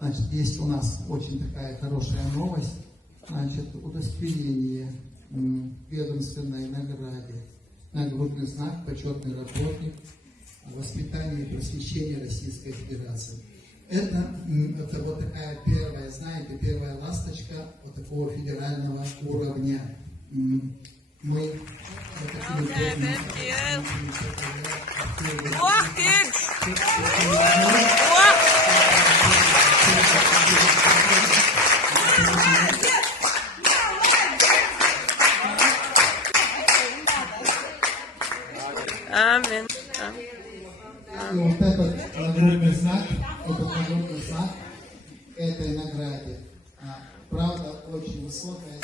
Значит, есть у нас очень такая хорошая новость. Значит, удостоверение ведомственной награде, нагрудный знак «Почетный работник воспитания и просвещения Российской Федерации». Это вот такая первая, знаете, первая ласточка вот такого федерального уровня. Мы вот такими Аминь. И вот этот нагрудный знак этой награде, правда, очень высокая.